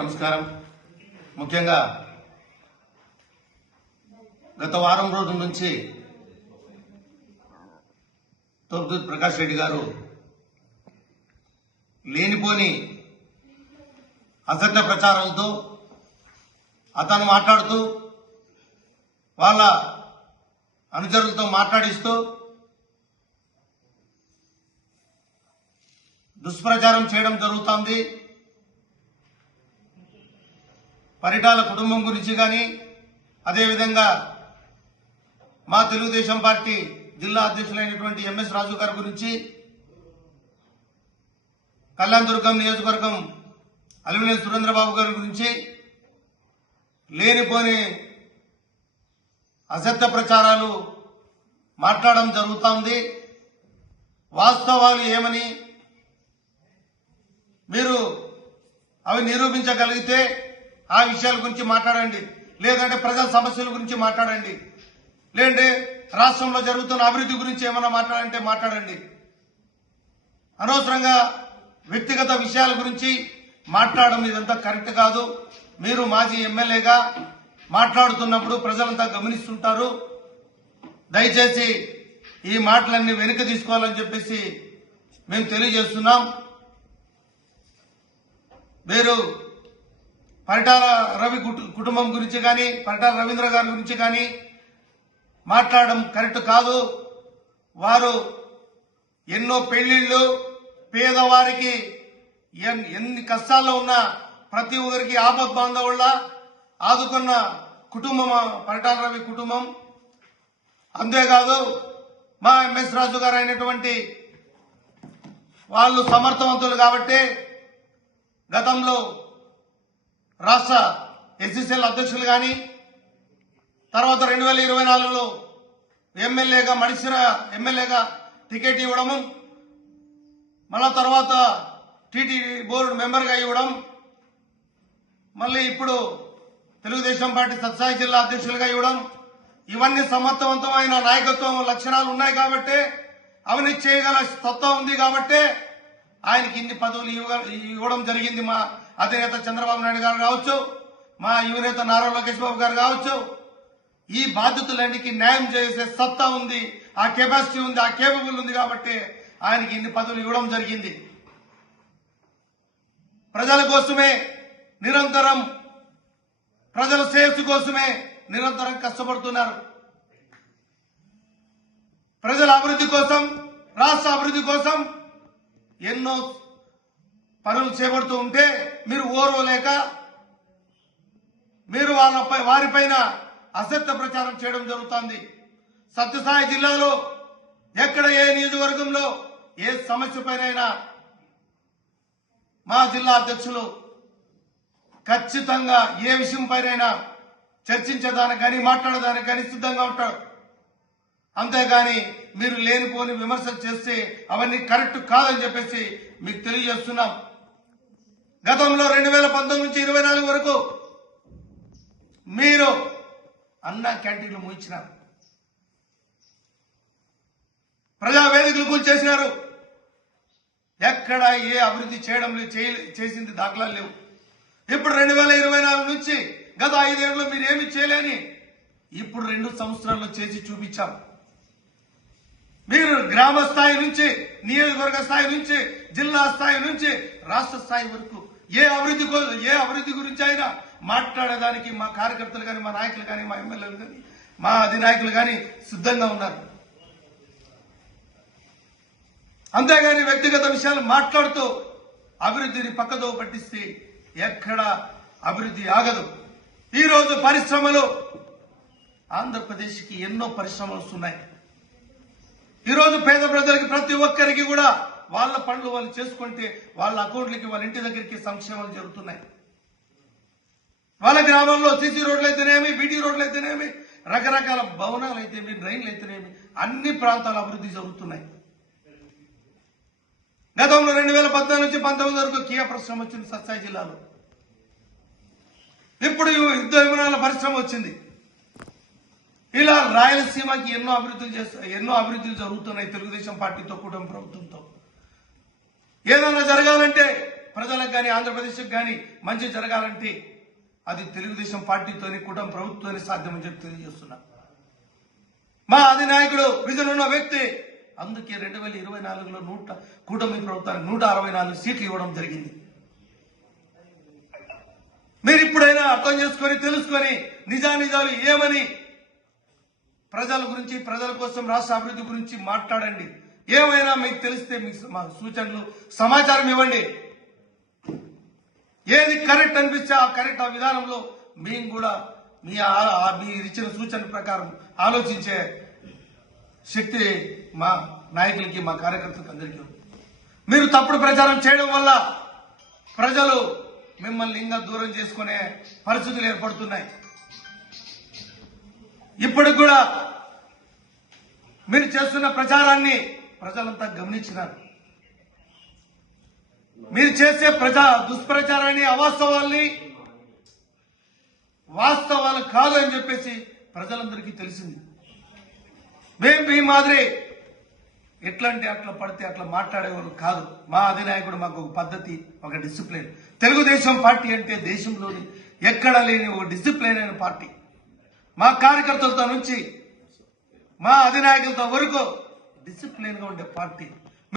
నమస్కారం. ముఖ్యంగా గత వారం రోజుల నుంచి తోపుదూరి ప్రకాష్ రెడ్డి గారు లేనిపోని అసత్య ప్రచారాలతో అతను మాట్లాడుతూ వాళ్ళ అనుచరులతో మాట్లాడిస్తూ దుష్ప్రచారం చేయడం జరుగుతోంది. పరిటాల కుటుంబం గురించి కానీ, అదేవిధంగా మా తెలుగుదేశం పార్టీ జిల్లా అధ్యక్షులైనటువంటి ఎంఎస్ రాజు గారి గురించి, కళ్యాణదుర్గం నియోజకవర్గం అలిమినేని సురేంద్రబాబు గారి గురించి లేనిపోని అసత్య ప్రచారాలు మాట్లాడడం జరుగుతోంది. వాస్తవాలు ఏమని మీరు అవి నిరూపించగలిగితే ఆ విషయాల గురించి మాట్లాడండి, లేదంటే ప్రజల సమస్యల గురించి మాట్లాడండి, లేదంటే రాష్ట్రంలో జరుగుతున్న అభివృద్ధి గురించి ఏమన్నా మాట్లాడంటే మాట్లాడండి. అనవసరంగా వ్యక్తిగత విషయాల గురించి మాట్లాడడం ఇదంతా కరెక్ట్ కాదు. మీరు మాజీ ఎమ్మెల్యేగా మాట్లాడుతున్నప్పుడు ప్రజలంతా గమనిస్తుంటారు. దయచేసి ఈ మాటలన్నీ వెనుక తీసుకోవాలని చెప్పేసి మేము తెలియజేస్తున్నాం. మీరు పరిటాల రవి కుటుంబం గురించి కానీ, పరిటాల రవీంద్ర గారి గురించి కానీ మాట్లాడడం కరెక్ట్ కాదు. వారు ఎన్నో పెళ్లిళ్లు, పేదవారికి ఎన్ని కష్టాల్లో ఉన్నా ప్రతి ఒక్కరికి ఆపద్ బాంధవుళ్ళ ఆదుకున్న కుటుంబం పరిటాల రవి కుటుంబం. అంతేకాదు మా ఎంఎస్ రాజు గారు అయినటువంటి వాళ్ళు సమర్థవంతులు కాబట్టి గతంలో రాష్ట్ర ఎస్సీసీఎల్ అధ్యక్షులు కానీ, తర్వాత 2024లో ఎమ్మెల్యేగా మడిసిర ఎమ్మెల్యేగా టికెట్ ఇవ్వడము, మళ్ళా తర్వాత టీటీడీ బోర్డు మెంబర్గా ఇవ్వడం, మళ్ళీ ఇప్పుడు తెలుగుదేశం పార్టీ సత్సాయి జిల్లా అధ్యక్షులుగా ఇవ్వడం, ఇవన్నీ సమర్థవంతమైన నాయకత్వం లక్షణాలు ఉన్నాయి కాబట్టి, అవినీతి చేయగల సత్తా ఉంది కాబట్టి ఆయనకి ఇన్ని పదవులు ఇవ్వడం జరిగింది. మా అధినేత చంద్రబాబు నాయుడు గారు కావచ్చు, మా యువనేత నారా లోకేష్ బాబు గారు కావచ్చు. ఈ బాధ్యతలన్నిటికీ న్యాయం చేసే సత్తా ఉంది, ఆ కెపాసిటీ ఉంది, ఆ కేపబుల్ ఉంది కాబట్టి ఆయనకి ఇన్ని పదవులు ఇవ్వడం జరిగింది. ప్రజల కోసమే నిరంతరం, ప్రజల శ్రేయస్సు కోసమే నిరంతరం కష్టపడుతున్నారు. ప్రజల అభివృద్ధి కోసం, రాష్ట్ర అభివృద్ధి కోసం ఎన్నో పనులు చేపడుతూ ఉంటే మీరు ఓర్వలేక మీరు వారిపైన అసత్య ప్రచారం చేయడం జరుగుతోంది. సత్యసాయి జిల్లాలో ఎక్కడ ఏ నియోజకవర్గంలో ఏ సమస్య పైన మా జిల్లా అధ్యక్షులు ఖచ్చితంగా ఏ విషయం పైన చర్చించేదానికి కానీ మాట్లాడేదానికి కానీ సిద్ధంగా ఉంటాడు. అంతేగాని మీరు లేనిపోని విమర్శలు చేస్తే అవన్నీ కరెక్ట్ కాదని చెప్పేసి మీకు తెలియజేస్తున్నాం. గతంలో 2019 నుంచి 24 వరకు మీరు అన్న క్యాంటీన్లు మూయించినారు, ప్రజావేదికలు కూల్చేసినారు. ఎక్కడ ఏ అభివృద్ధి చేయడం చేసింది దాఖలాలు లేవు. ఇప్పుడు 2024 నుంచి గత 5 ఏళ్లలో మీరు ఏమి చేయలేని ఇప్పుడు 2 సంవత్సరాల్లో చేసి చూపించాం. మీరు గ్రామ స్థాయి నుంచి, నియోజకవర్గ స్థాయి నుంచి, జిల్లా స్థాయి నుంచి రాష్ట్ర స్థాయి వరకు ఏ అభివృద్ధి గురించి అయినా మాట్లాడేదానికి మా కార్యకర్తలు కానీ, మా నాయకులు కానీ, మా ఎమ్మెల్యేలు కానీ, మా అధినాయకులు కానీ సిద్ధంగా ఉన్నారు. అంతేగాని వ్యక్తిగత విషయాలు మాట్లాడుతూ అభివృద్ధిని పక్కదో పట్టిస్తే ఎక్కడ అభివృద్ధి ఆగదు. ఈరోజు పరిశ్రమలు, ఆంధ్రప్రదేశ్కి ఎన్నో పరిశ్రమలు వస్తున్నాయి. ఈరోజు పేద ప్రజలకి ప్రతి ఒక్కరికి కూడా వాళ్ళ పనులు వాళ్ళు చేసుకుంటే వాళ్ళ అకౌంట్లకి, వాళ్ళ ఇంటి దగ్గరికి సంక్షేమాలు జరుగుతున్నాయి. వాళ్ళ గ్రామాల్లో సీసీ రోడ్లు అయితేనేమి, బీటీ రోడ్లు అయితేనేమి, రకరకాల భవనాలు అయితేనేమి, డ్రైన్లు అయితేనేమి అన్ని ప్రాంతాల అభివృద్ధి జరుగుతున్నాయి. గతంలో 2014 నుంచి 19 వరకు కియా పరిశ్రమ వచ్చింది సత్సాయి జిల్లాలో. ఇప్పుడు యుద్ధ విమానాల పరిశ్రమ వచ్చింది. ఇలా రాయలసీమకి ఎన్నో అభివృద్ధులు జరుగుతున్నాయి తెలుగుదేశం పార్టీతో, కుటుంబ ప్రభుత్వంతో. ఏదైనా జరగాలంటే ప్రజలకు కానీ ఆంధ్రప్రదేశ్కి కానీ మంచి జరగాలంటే అది తెలుగుదేశం పార్టీతోని కూటమి ప్రభుత్వాన్ని సాధ్యమని చెప్పి తెలియజేస్తున్నా. మా అధినాయకుడు విధులు ఉన్న వ్యక్తి, అందుకే 2024లో కూటమి ప్రభుత్వానికి 164 సీట్లు ఇవ్వడం జరిగింది. మీరు ఇప్పుడైనా అర్థం చేసుకొని తెలుసుకొని నిజానిజాలు ఏమని ప్రజల గురించి, ప్రజల కోసం, రాష్ట్ర అభివృద్ధి గురించి మాట్లాడండి. ఏమైనా మీకు తెలిస్తే మా సూచనలు, సమాచారం ఇవ్వండి. ఏది కరెక్ట్ అనిపిస్తే ఆ కరెక్ట్ ఆ విధానంలో మేము కూడా మీరు ఇచ్చిన సూచన ప్రకారం ఆలోచించే శక్తి మా నాయకులకి, మా కార్యకర్తలకు అందరికీ. మీరు తప్పుడు ప్రచారం చేయడం వల్ల ప్రజలు మిమ్మల్ని ఇంకా దూరం చేసుకునే పరిస్థితులు ఏర్పడుతున్నాయి. ఇప్పటికి కూడా మీరు చేస్తున్న ప్రచారాన్ని ప్రజలంతా గమనించినారు. మీరు చేసే దుష్ప్రచారాన్ని, అవాస్తవాల్ని వాస్తవాలు కాదు అని చెప్పేసి ప్రజలందరికీ తెలిసింది. మేము మీ మాదిరి ఎట్లంటే అట్లా పడితే అట్లా మాట్లాడేవాళ్ళు కాదు. మా అధినాయకుడు మాకు ఒక పద్ధతి, ఒక డిసిప్లిన్. తెలుగుదేశం పార్టీ అంటే దేశంలోని ఎక్కడ లేని ఒక డిసిప్లిన్ అయిన పార్టీ. మా కార్యకర్తలతో నుంచి మా అధినాయకులతో వరకు డిసిప్లిన్ గా ఉండే పార్టీ.